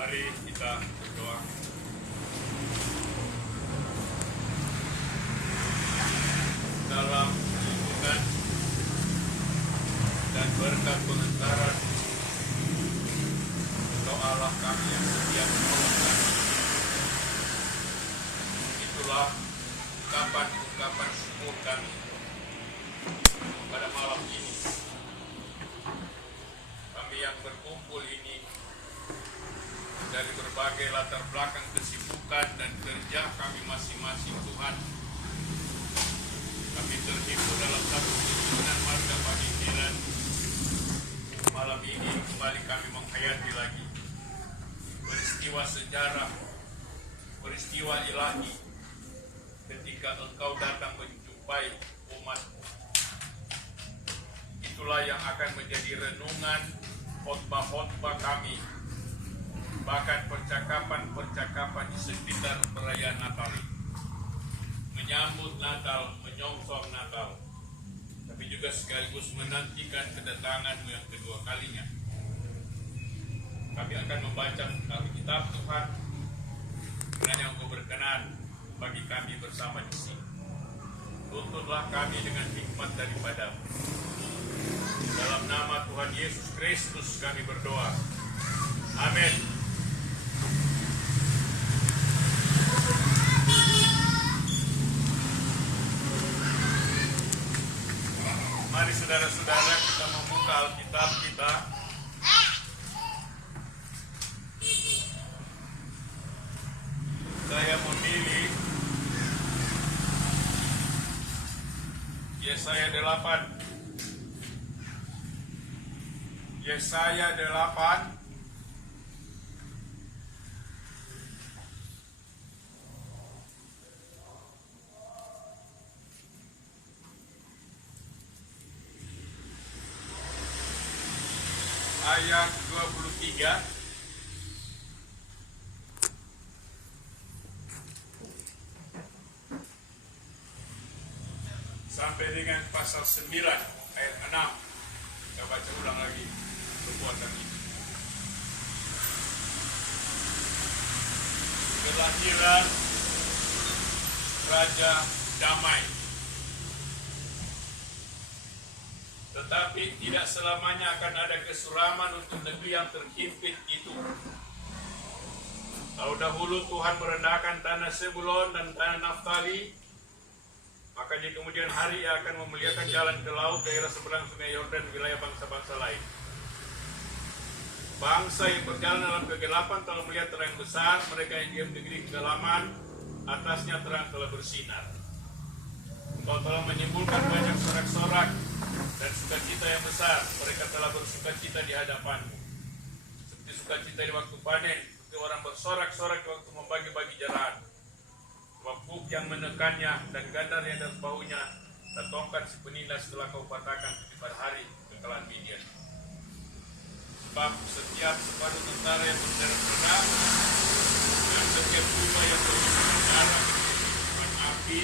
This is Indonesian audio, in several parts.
Mari kita berdoa. Dalam lindungan dan berkat pengantaran Engkau Allah kami yang setia menolong kami. Itulah ungkapan syukur kami pada malam ini. Kami yang berkumpul ini dari berbagai latar belakang kesibukan dan kerja kami masing-masing, Tuhan. Kami terhimpun dalam satu kesulitan marga panggilan. Malam ini kembali kami menghayati lagi peristiwa sejarah, peristiwa ilahi ketika Engkau datang menjumpai umat-Mu. Itulah yang akan menjadi renungan khotbah-khotbah kami, bahkan percakapan-percakapan di sekitar perayaan Natal ini. Menyambut Natal, menyongsong Natal, tapi juga sekaligus menantikan kedatangan-Mu yang kedua kalinya. Kami akan membaca Alkitab Tuhan, kiranya Engkau berkenan bagi kami bersama di sini. Tuntutlah kami dengan hikmat daripada-Mu. Dalam nama Tuhan Yesus Kristus kami berdoa. Amin. Mari saudara-saudara kita membuka Alkitab kita. Saya memilih Yesaya 8. Yesaya 8 ayat 23 sampai dengan pasal 9 ayat 6. Kita baca ulang lagi perbuatan ini. Kelahiran Raja Damai. Tetapi tidak selamanya akan ada kesuraman untuk negeri yang terhimpit itu. Kalau dahulu Tuhan merendahkan tanah Sebulon dan tanah Naftali, maka di kemudian hari Ia akan memuliakan jalan ke laut, daerah seberang sungai Yordan, wilayah bangsa-bangsa lain. Bangsa yang berjalan dalam kegelapan telah melihat terang besar, mereka yang diam di negeri kegelapan, atasnya terang telah bersinar. Engkau telah menimbulkan banyak sorak-sorak dan sukacita yang besar, mereka telah bersukacita di hadapan-Mu. Seperti sukacita di waktu panen, seperti orang bersorak-sorak di waktu membagi-bagi jarahan. Sebab buk yang menekannya dan gandar yang atas bahunya, dan tongkat si penindas telah Kau patahkan pada hari kekalahan Midian. Sebab setiap separuh tentara yang berseret pedang dan setiap kuda yang berisi darah dan api,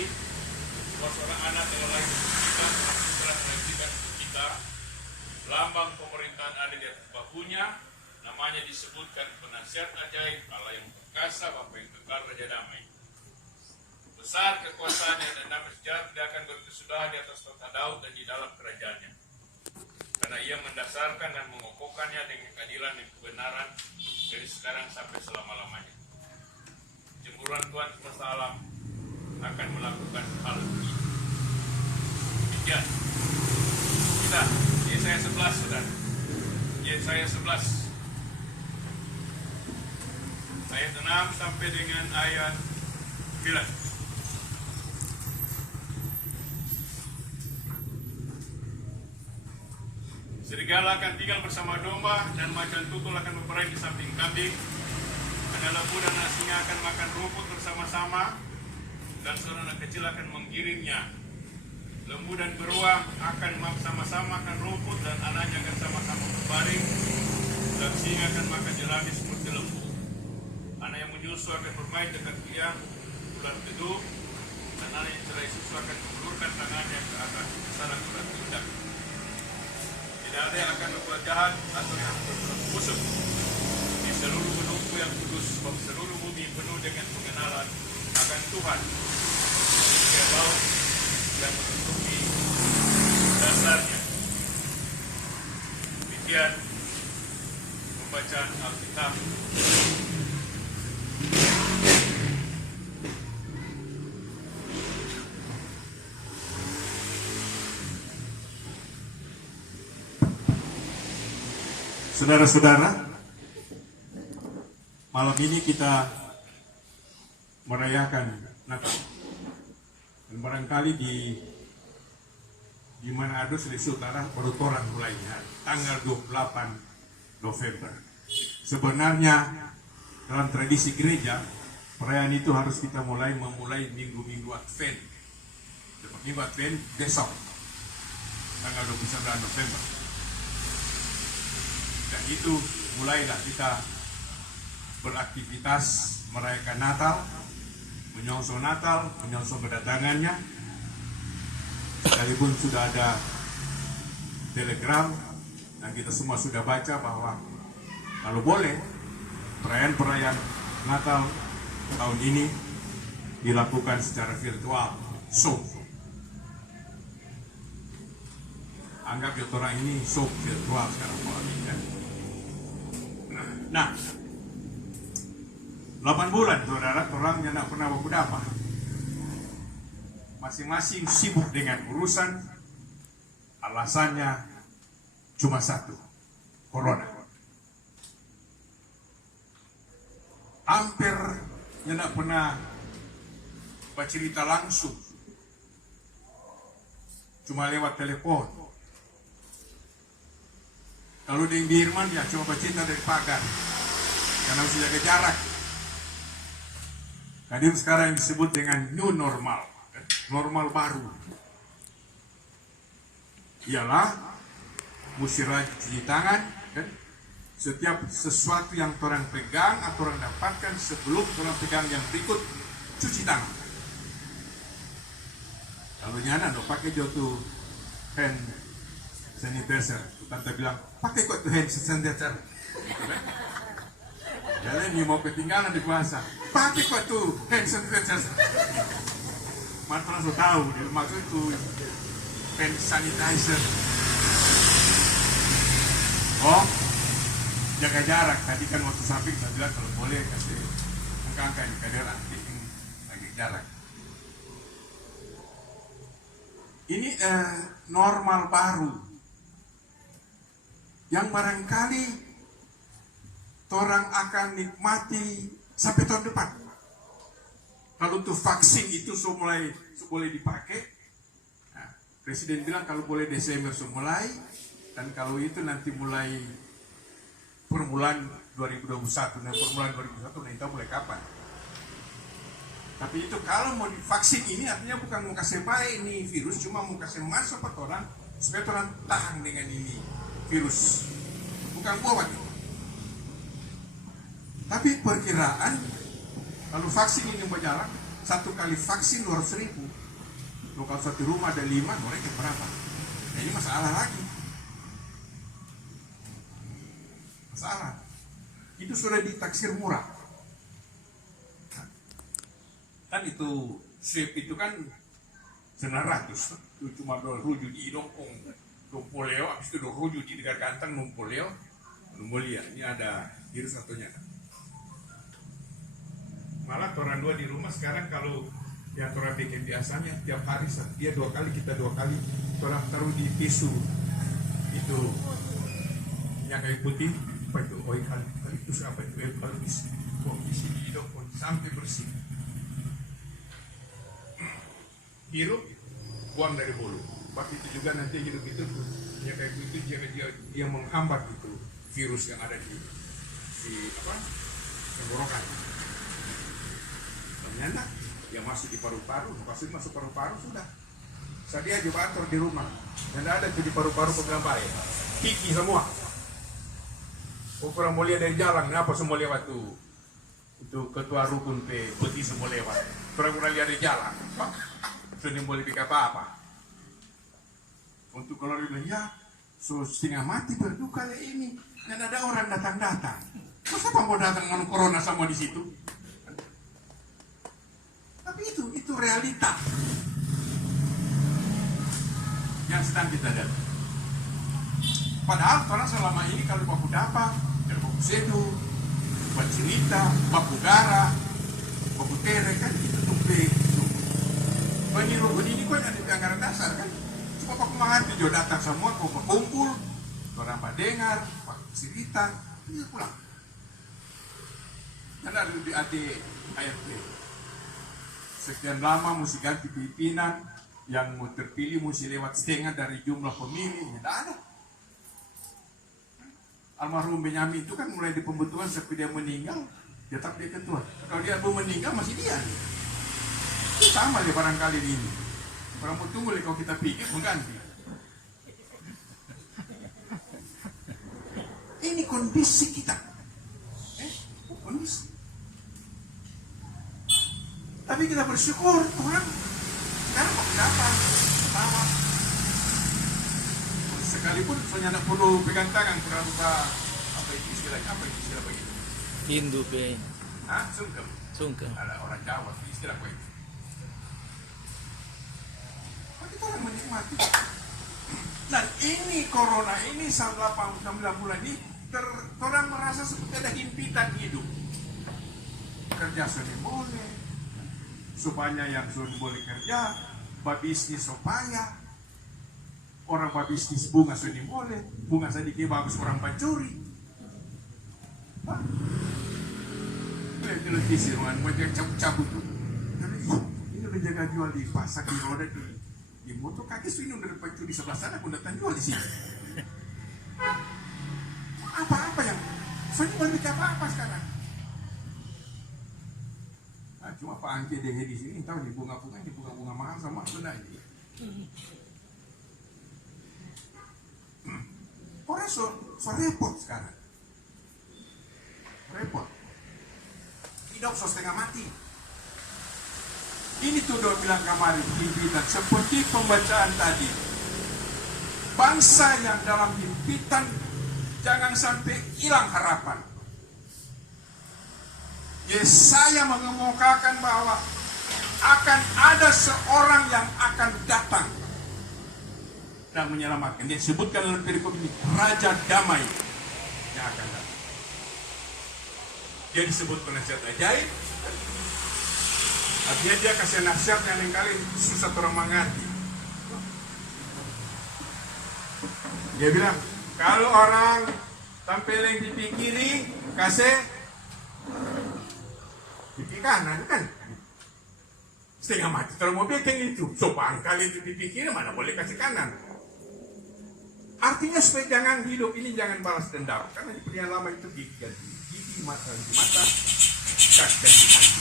seorang anak yang lain kita telah menyaksikan untuk kita. Lambang pemerintahan ada di atas bahunya, namanya disebutkan penasihat ajaib, Allah yang perkasa, Bapa yang kekal, Raja Damai. Besar kekuasaannya dan damai sejahtera tidak akan berkesudahan di atas tahta Daud dan di dalam kerajaannya. Karena Ia mendasarkan dan mengokohkannya dengan keadilan dan kebenaran dari sekarang sampai selama-lamanya. Cemburuan Tuhan semesta alam akan melakukan hal ini. Demikian. Kita Yesaya 11, saudara. Yesaya 11 ayat 6 sampai dengan ayat 9. Serigala akan tinggal bersama domba, dan macan tutul akan berbaring di samping kambing. Anak lembu dan anak singa akan makan rumput bersama-sama, dan seorang anak kecil akan menggiringnya. Lembu dan beruang akan sama-sama makan rumput, dan anaknya akan sama-sama berbaring, dan singa akan makan jerami seperti lembu. Anak yang menyusu akan bermain dekat tiang ular teduh, dan anak yang cerai susu akan mengulurkan tangannya ke atas sarang ular tindak. Tidak ada yang akan berbuat jahat atau yang berbuat busuk di seluruh penduduk yang sebab seluruh bumi penuh dengan pengenalan akan Tuhan. Dia laut yang menutupi dasarnya. Demikian pembacaan Alkitab. Saudara-saudara, malam ini kita merayakan Natal. Dan barangkali di Manado, Sulawesi Utara, baru orang mulainya tanggal 28 November. Sebenarnya dalam tradisi gereja, perayaan itu harus kita memulai minggu-minggu Advent. Minggu Advent besok, tanggal 29 November. Dan itu mulailah kita beraktivitas merayakan Natal, menyongsong kedatangannya. Sekalipun sudah ada telegram dan kita semua sudah baca bahwa kalau boleh perayaan Natal tahun ini dilakukan secara virtual, Zoom. Anggap ya orang ini Zoom virtual sekarang malam ini. Nah, 8 bulan saudara, orangnya tidak pernah baku dapat. Masing-masing sibuk dengan urusan, alasannya cuma satu, corona. Hampir tidak pernah bercerita langsung, cuma lewat telepon. Kalau di Irman ya cuma bercerita dari pagar, karena harus jaga jarak. Hadir sekarang yang disebut dengan new normal, normal baru. Ialah mesti rajin cuci tangan, kan? Setiap sesuatu yang orang pegang atau orang dapatkan sebelum orang pegang yang berikut, cuci tangan. Kalau nyana no pakai jotu hand sanitizer, tante bilang pakai kok tuh hand sanitizer. Jalan ini mau ketinggalan di puasa, pakai kok tuh hand sanitizer. Mata langsung tahu dia maksud itu hand sanitizer. Oh, jaga jarak. Tadi kan waktu samping saya bilang kalau boleh kasih angka-angka di kader aktif lagi jarak. Ini normal baru yang barangkali orang akan nikmati sampai tahun depan. Kalau untuk vaksin itu mulai boleh dipakai, nah, Presiden bilang kalau boleh Desember mulai, dan kalau itu nanti mulai permulaan 2021, dan permulaan 2021 nanti tahu mulai kapan. Tapi itu kalau mau divaksin ini artinya bukan mau kasih baik nih virus, cuma mau kasih masuk ke orang supaya orang tahan dengan ini virus, bukan obat. Tapi perkiraan kalau vaksin ini berjalan, satu kali vaksin 200.000. Kalau satu rumah ada 5, mereka berapa? Nah ini masalah lagi. Masalah. Itu sudah ditaksir murah. Kan itu swab itu kan 900. Itu cuma 2 rujuk di Idongkong. Numpoleo, habis itu 2 rujuk di Dekat Kantang, Numpoleo. Numpolia, ini ada virus satunya. Malah orang 2 di rumah sekarang kalau yang orang bikin biasanya tiap hari dia 2 kali, kita 2 kali, orang taruh di tisu itu minyak kayu putih, apa itu eukaliptus, apa itu eukaliptus, isi di hidung sampai bersih. Hirup, buang dari bulu. Waktu itu juga nanti hidup itu minyak kayu putih dia menghambat itu virus yang ada di tenggorokan. Ternyata yang masuk di paru-paru, pasti masuk paru-paru sudah. Saya juga atur di rumah, dan ada tuh di paru-paru pegang baik, kiki semua. Ukuran mulia dari jalan, kenapa semua lewat tuh? Itu ketua rukun peti semua lewat. Kurang-kurang lihat dari jalan, sudah boleh bikin apa-apa. Untuk kalau dia bilang, ya, so setengah mati berduka ini, dan ada orang datang-datang. Masa apa mau datang dengan corona sama di situ? Tapi itu realita yang sedang kita lihat. Padahal orang selama ini kalau baku dapa, kalau baku sedu, baku cerita, baku gara, baku tere kan itu tumpe. Begini kok ada di anggaran dasar kan? Cuma baku mengerti juga datang semua, kau berkumpul, orang pak dengar, baku cerita, dia pulang. Dan ada di ayat B. Sekian lama mesti ganti pimpinan, yang mau terpilih mesti lewat setengah dari jumlah pemilih, tidak ada. Almarhum Benyamin itu kan mulai di pembentukan sampai dia meninggal, tetap dia ketua. Kalau dia belum meninggal masih dia. Sama dia barangkali ini. Orang mau tunggu kalau kita pikir mengganti. Ini kondisi kita. Kondisi. Tapi kita bersyukur Tuhan. Karena dapat pertama. Sekalipun saya tidak perlu pegang tangan, kurang lupa apa itu istilahnya, begitu? Hindu be. Sungkem. Sungkem. Ada orang Jawa istilah begitu. Kita orang menikmati. Dan ini corona ini selama 8-9 bulan ini orang merasa seperti ada himpitan hidup. Kerja sudah boleh, supaya yang sudah boleh kerja, babisnis supaya orang babisnis bunga sudah boleh, bunga sedikit bagus orang pencuri. Televisi orang macam cabut-cabut tuh. Ini menjaga jual di pasar di roda di motor kaki sudah udah pencuri sebelah sana, aku datang jual di sini. Apa-apa yang soalnya boleh bikin apa-apa sekarang. Nah, cuma Pak Angke dia di sini tahu di bunga-bunga mahal sama benda ini. Orang so repot sekarang. Repot. Hidup so setengah mati. Ini tuh udah bilang kemarin himpitan seperti pembacaan tadi. Bangsa yang dalam himpitan jangan sampai hilang harapan. Yesaya mengemukakan bahwa akan ada seorang yang akan datang dan menyelamatkan. Dia sebutkan dalam perikop ini Raja Damai yang akan datang. Dia disebut penasihat ajaib. Artinya dia kasih nasihat yang lain kali susah orang mengerti. Dia bilang kalau orang tampil yang di kiri kasih pipi kanan kan setengah mati terus mobil kayak gitu. Sopan kali di pipi kiri mana boleh kasih kanan. Artinya supaya jangan hidup ini jangan balas dendam karena di pilihan lama itu gigi mata kaki dan kaki.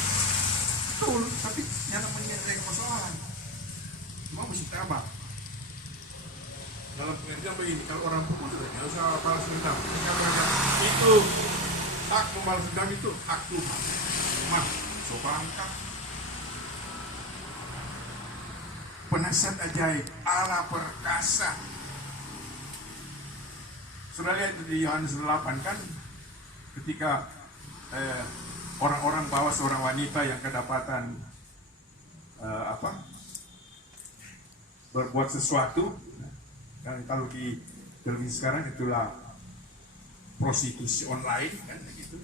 Betul, tapi yang namanya persoalan cuma mesti tabah. Dalam pengertian begini, kalau orang pukul sudah tidak usah balas dendam. Itu hak membalas dendam itu hak Tuhan. Memang sobangkah penasihat ajaib Allah perkasa. Sudah lihat di Yohanes 8 kan ketika orang-orang bawa seorang wanita yang kedapatan berbuat sesuatu, dan kalau di televisi sekarang itulah prostitusi online kan begitu.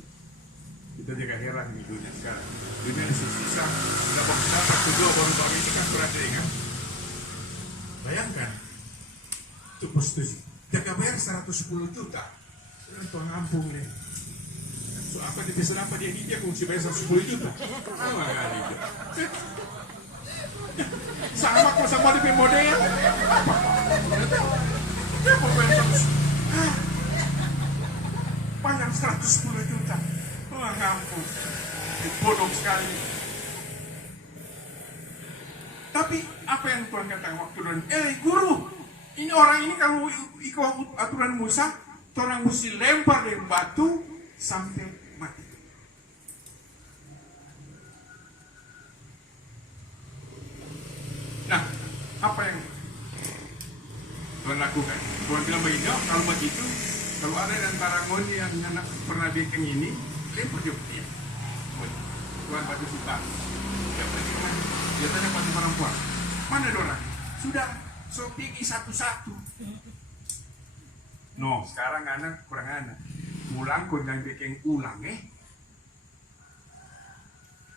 Kita juga heran di dunia sekarang. Dunia susah, dapat kedua baru ini kan kurang ringan. Bayangkan, itu prostitusi. Jaga bayar 110 juta. Tuhan ampun nih. So, apa dia bisa apa dia hidupnya kung si bayar 10 juta? Sama kali itu. Sama kok sama di model. Dia mau bayar 110 juta. Tuhan ampun. Bodoh sekali. Tapi apa yang Tuhan katakan waktu dan guru, ini orang ini kalau ikut aturan Musa, orang mesti lempar dari batu sampai mati. Nah, apa yang Tuhan lakukan? Tuhan bilang begini, kalau begitu Kalau ada di antara ngoni yang anak pernah bikin ini, lempar dia dia. Tuan batu suka. Dia pergi kemana? Dia tanya pada perempuan. Mana dorang? Sudah, so pergi satu-satu. No, sekarang anak kurang anak. Pulang kau jangan bikin ulang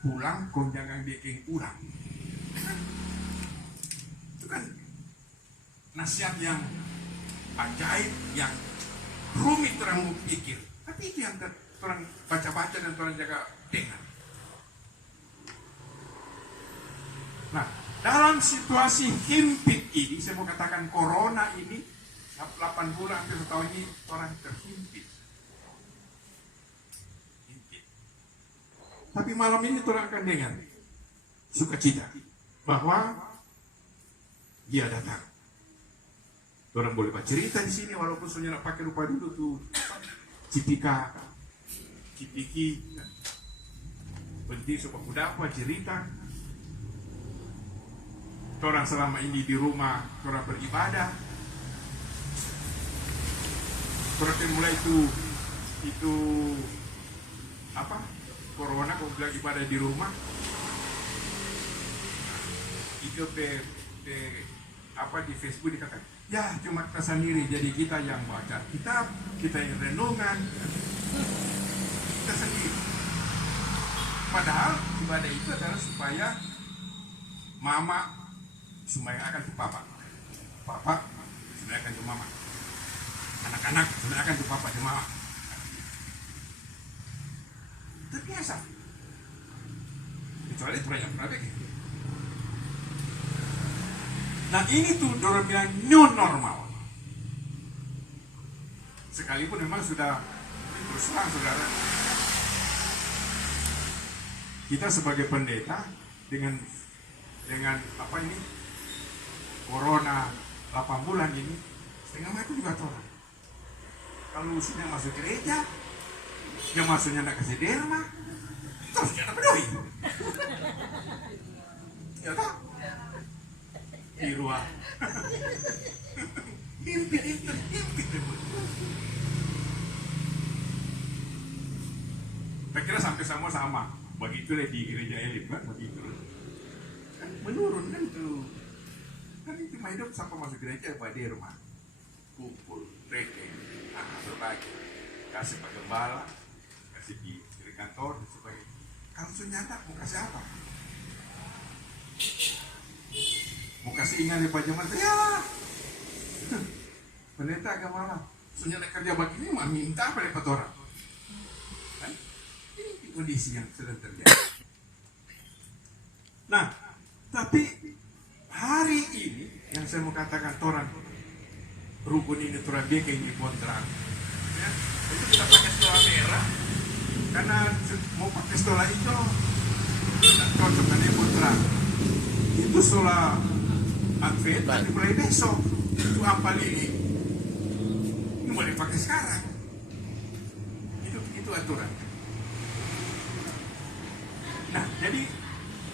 Pulang kau jangan bikin ulang. Itu kan nasihat yang ajaib, yang rumit orang mau pikir. Tapi itu yang orang baca-baca dan orang jaga dengar. Nah, dalam situasi himpit ini, saya mau katakan corona ini, 8 bulan hampir setahun ini orang terhimpit. Tapi malam ini orang akan dengar sukacita bahwa dia datang. Orang boleh bercerita di sini walaupun sebenarnya nak pakai rupa dulu tuh cipika, cipiki, penting supaya kudapat cerita. Orang selama ini di rumah, orang beribadah. Orang mulai itu apa? Corona kau bilang ibadah di rumah. Itu di Facebook dikatakan, ya cuma kita sendiri, jadi kita yang baca kitab, kita yang renungan, kita sendiri. Padahal ibadah itu adalah supaya mama sembahyang akan ke papa, papa sembahyang akan ke mama, anak-anak sembahyang akan ke papa, ke mama. Terbiasa. Kecuali banyak berarti. Nah ini tuh orang bilang new normal. Sekalipun memang sudah terus terang saudara, kita sebagai pendeta dengan apa ini corona 8 bulan ini setengah mati juga orang. Kalau usianya masuk gereja, yang masuknya nak kasih derma, terus jangan peduli. Ya tak? Irwa. Himpit. Saya kira sampai sama. Begitulah di gereja elit kan, begitu. Kan menurun kan tuh. Kan itu mah hidup sampai masuk gereja pada rumah. Kumpul, reke, berbagi, kasih pak gembala, kasih di kantor dan sebagainya. Kalau ternyata mau kasih apa? Mau kasih ingat di pajaman ya. Pendeta agama lah. Ternyata kerja begini mah minta apa dapat orang? Kan? Ini kondisi yang sedang terjadi. Nah, tapi hari ini yang saya mau katakan orang rukun ini orang dia kayak ini terang. Ya, itu kita pakai stola merah karena mau pakai stola hijau tidak cocok dengan ini terang. Itu stola Advent nanti mulai besok. Itu apa ini? Ini boleh pakai sekarang. Itu aturan. Nah, jadi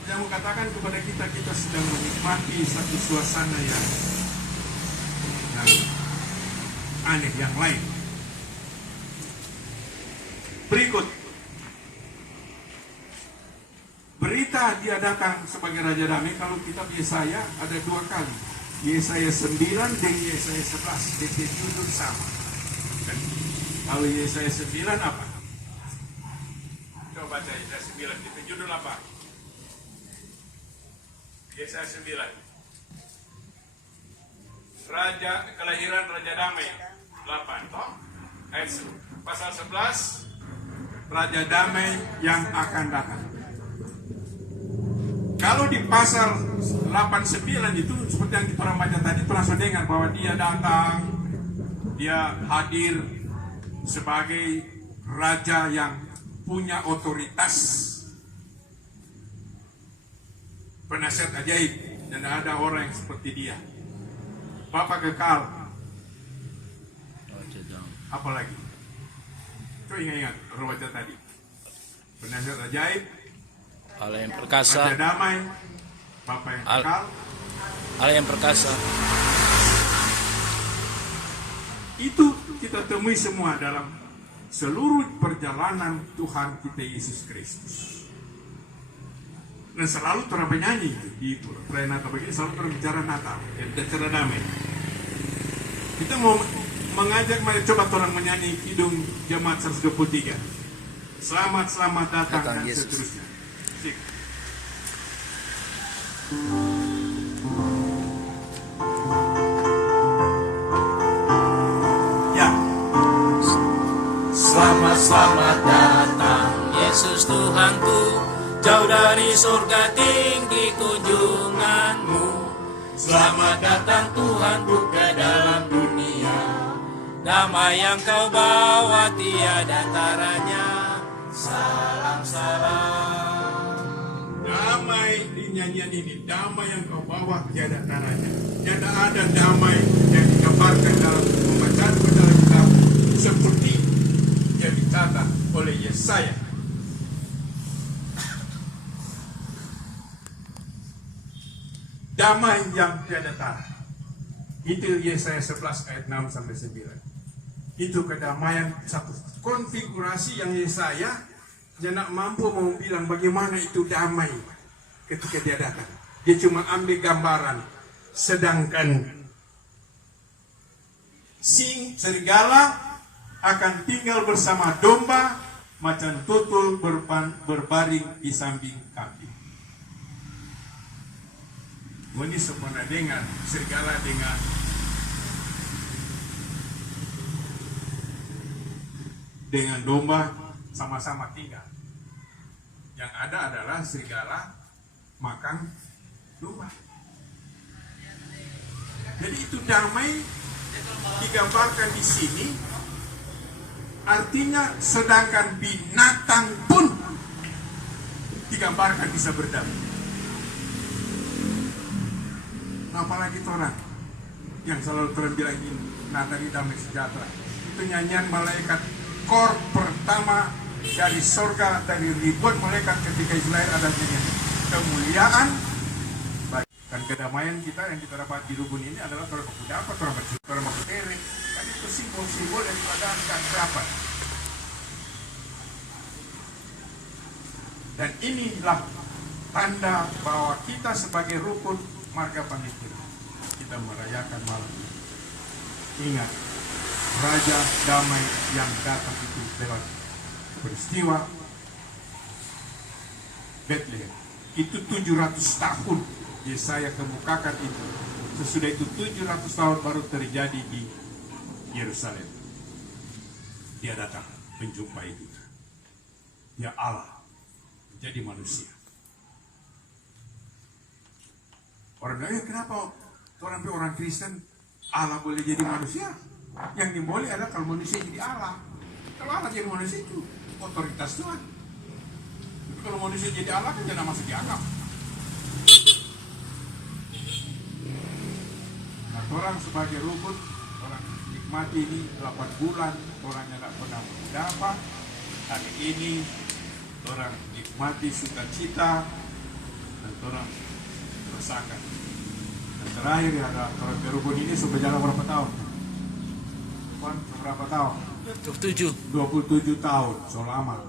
saya mau katakan kepada kita sedang menikmati satu suasana yang aneh, yang lain. Berikut berita dia datang sebagai Raja Damai. Kalau kita Yesaya ada 2 kali, Yesaya 9 dan Yesaya 11, DP judul sama. Kalau Yesaya 9 apa? Coba baca Yesaya 9, DP judul apa? Yesaya 9. Kelahiran Raja Damai 8 toh? Ayat pasal 11, Raja Damai yang akan datang. Kalau di pasal 89 itu seperti yang kita baca tadi, itu langsung dengar bahwa dia datang, dia hadir sebagai raja yang punya otoritas, penasihat ajaib, dan ada orang yang seperti dia. Bapak kekal. Apalagi? Itu ingat raja tadi. Penasihat ajaib, Allah yang perkasa, Raja Damai, Bapak yang kekal, Allah yang perkasa. Itu kita temui semua dalam seluruh perjalanan Tuhan kita Yesus Kristus. Dan selalu orang penyanyi di perayaan Natal begini, selalu orang bicara Natal, bicara damai. Kita mau mengajak, mari coba orang menyanyi Kidung Jemaat 123. Selamat datang dan Yesus. seterusnya. Sik. Ya. Selamat datang Yesus Tuhanku, jauh dari surga tinggi kunjunganmu. Selamat datang Tuhanku ke dalam dunia, damai yang kau bawa tiada taranya. Salam Damai di nyanyian ini, damai yang kau bawa tiada taranya. Tiada ada damai yang digambarkan dalam pembacaan dalam kitab seperti yang dicatat oleh Yesaya. Damai yang tiada tara. Itu Yesaya 11 ayat 6 sampai 9. Itu kedamaian, satu konfigurasi yang Yesaya jangan mampu mau bilang bagaimana itu damai ketika dia datang. Dia cuma ambil gambaran. Sedangkan serigala akan tinggal bersama domba, macan tutul berbaring di samping kambing. Ini sempurna dengan serigala dengan domba sama-sama tinggal. Yang ada adalah serigala makan domba. Jadi itu damai digambarkan di sini. Artinya sedangkan binatang pun digambarkan bisa berdamai. Nah, apalagi orang yang selalu bilang ini, Natal damai sejahtera. Itu nyanyian malaikat kor pertama dari surga, dari ribuan malaikat ketika Israel ada nyanyian kemuliaan dan kedamaian kita yang kita dapat di rukun ini adalah orang baku dapat, orang baku tere. Kan itu simbol-simbol daripada keakraban. Dan inilah tanda bahwa kita sebagai rukun marga panitia kita merayakan malam ini. Ingat, Raja Damai yang datang itu lewat peristiwa Bethlehem. Itu 700 tahun Yesaya kemukakan itu. Sesudah itu 700 tahun baru terjadi di Yerusalem. Dia datang menjumpai kita. Dia Allah menjadi manusia. Orang bilang, kenapa orang Kristen Allah boleh jadi manusia? Yang diboleh adalah kalau manusia jadi Allah. Kalau Allah jadi manusia itu otoritas Tuhan. Tapi kalau manusia jadi Allah kan jangan masuk dianggap. Nah, orang sebagai rukun, orang nikmati ini 8 bulan, orangnya tidak pernah mendapat. Hari ini orang nikmati sukacita dan orang rasakan. Dan terakhir ada orang berukun ini sudah jalan berapa tahun? Berapa tahun? 27 tahun, so lama.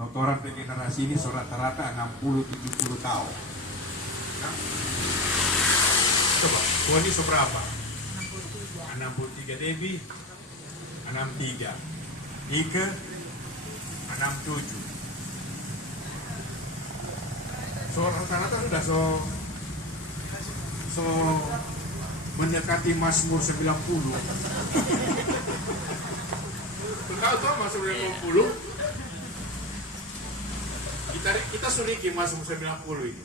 Notoran generasi ini so rata-rata 60-70 tahun. Nah, coba, ini so berapa? 63 Debbie, 63 Ike, 67. So rata-rata sudah so mendekati Mazmur 90. Tahu tuh Mazmur 90? Kita suriki Mazmur 90 itu.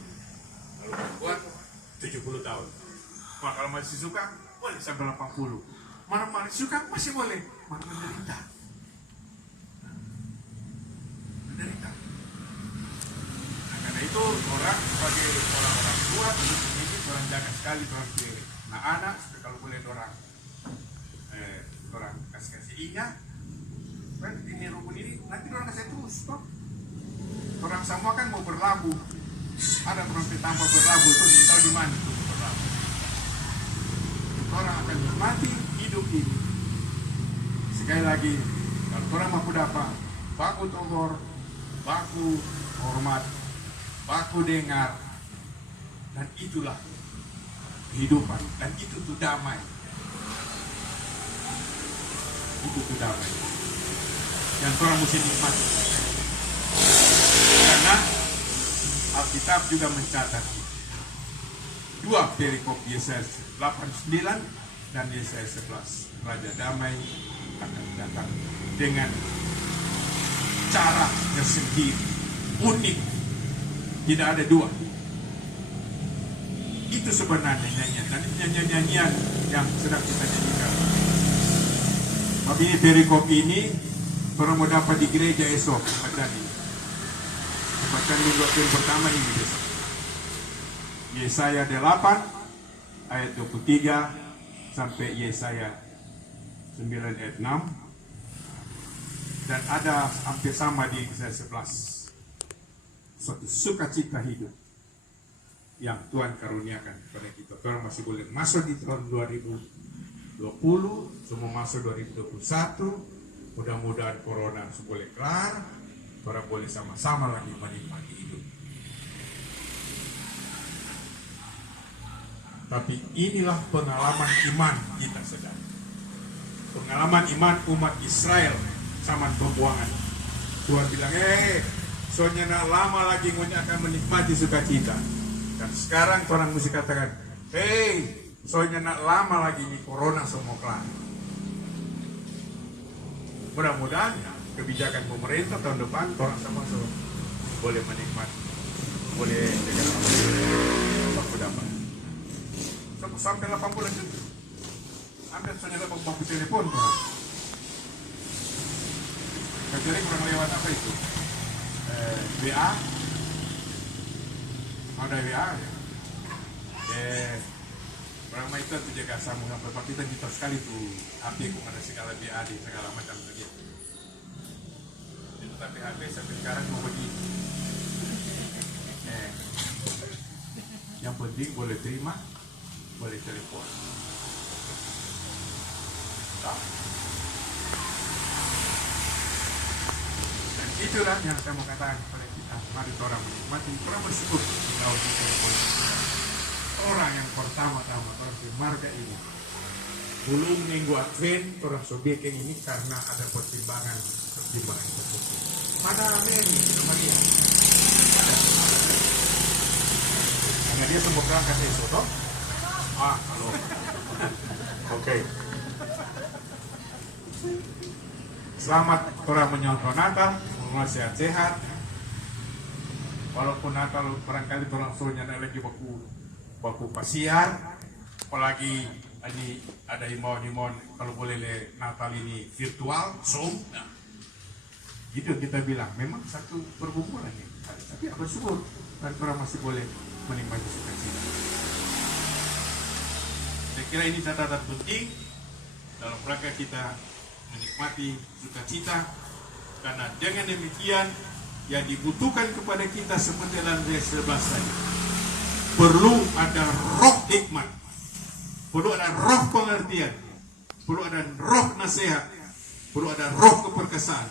Lalu buat 70 tahun. Nah, kalau masih suka, boleh sampai 80. Mana masih suka, masih boleh. Mana menderita. Menderita. Nah, karena itu orang sebagai orang-orang tua, ini orang jaga sekali orang kiri. Nah, anak kalau boleh orang kasih ingat, kan ini rukun ini nanti orang kasih terus, toh. Orang semua kan mau berlabuh, ada orang tanpa berlabuh itu tahu di mana itu berlabuh. Orang akan menikmati hidup ini sekali lagi, kalau orang mampu dapat baku togor, baku hormat, baku dengar, dan itulah kehidupan, dan itu tuh damai. Itu tuh damai yang orang mesti nikmati. Karena Alkitab juga mencatat dua perikop Yesaya 8:9 dan Yesaya 11. Raja damai akan datang dengan cara tersendiri, unik, tidak ada dua. Itu sebenarnya nyanyian, dan nyanyian yang sedang kita nyanyikan. Tapi ini perikop ini orang mau dapat di gereja esok bacaan ini. Bacaan minggu yang pertama ini besok. Yesaya 8 ayat 23 sampai Yesaya 9 ayat 6, dan ada hampir sama di Yesaya 11. Suatu sukacita hidup yang Tuhan karuniakan kepada kita. Tuhan masih boleh masuk di tahun 2020, semua masuk 2021. Mudah-mudahan corona boleh kelar, orang boleh sama-sama lagi menikmati hidup. Tapi inilah pengalaman iman kita sedang. Pengalaman iman umat Israel zaman pembuangan. Tuhan bilang, soalnya nak lama lagi ngunya akan menikmati sukacita. Dan sekarang orang mesti katakan, soalnya nak lama lagi ini corona semua kelar. Mudah-mudahan kebijakan pemerintah tahun depan orang sama-sama boleh menikmati, boleh dengan waktu dapat. Sampai 8 bulan itu, hampir soalnya dapat bangku telepon orang. Kecuali kurang lewat apa itu? WA, ada WA ya. Orang itu tuh jaga sambungan berapa kita gitu sekali tuh, HP kok ada segala WA di segala macam begitu. Itu tapi HP sampai sekarang mau begitu. Yang penting boleh terima, boleh telepon. Dan itulah yang saya mau katakan kepada kita. Mari orang menikmati, orang bersyukur di tahun ini. Orang yang pertama-tama orang di marga ini belum minggu Advent orang sobekan ini karena ada pertimbangan tertentu. Mana Mary sama dia? Karena dia semua berangkat esok, toh? Halo. Oke. Selamat orang menyambut Natal, semoga sehat-sehat. Walaupun Natal barangkali orang soalnya lagi baku pasiar, apalagi ini ada himbauan kalau boleh Natal ini virtual, Zoom. Nah, itu kita bilang memang satu pergumulan ya, tapi bersyukur dan orang masih boleh menikmati sukacita. Saya kira ini catatan penting dalam rangka kita menikmati sukacita, karena dengan demikian yang dibutuhkan kepada kita seperti dalam ayat 11 tadi, perlu ada roh hikmat, perlu ada roh pengertian, perlu ada roh nasihat, perlu ada roh keperkasaan,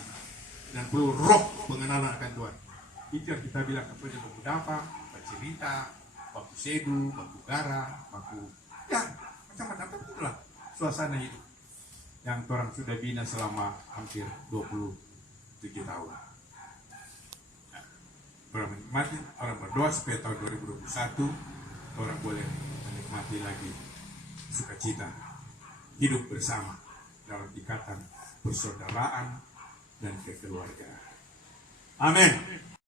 dan perlu roh pengenalan akan Tuhan. Itu yang kita bilang kepada baku dapa, cerita, baku sedu, baku gara, baku ya macam-macam. Itulah suasana hidup yang orang sudah bina selama hampir 27 tahun. Orang menikmati, orang berdoa supaya tahun 2021 orang boleh menikmati lagi sukacita, hidup bersama dalam ikatan persaudaraan dan kekeluargaan. Amin.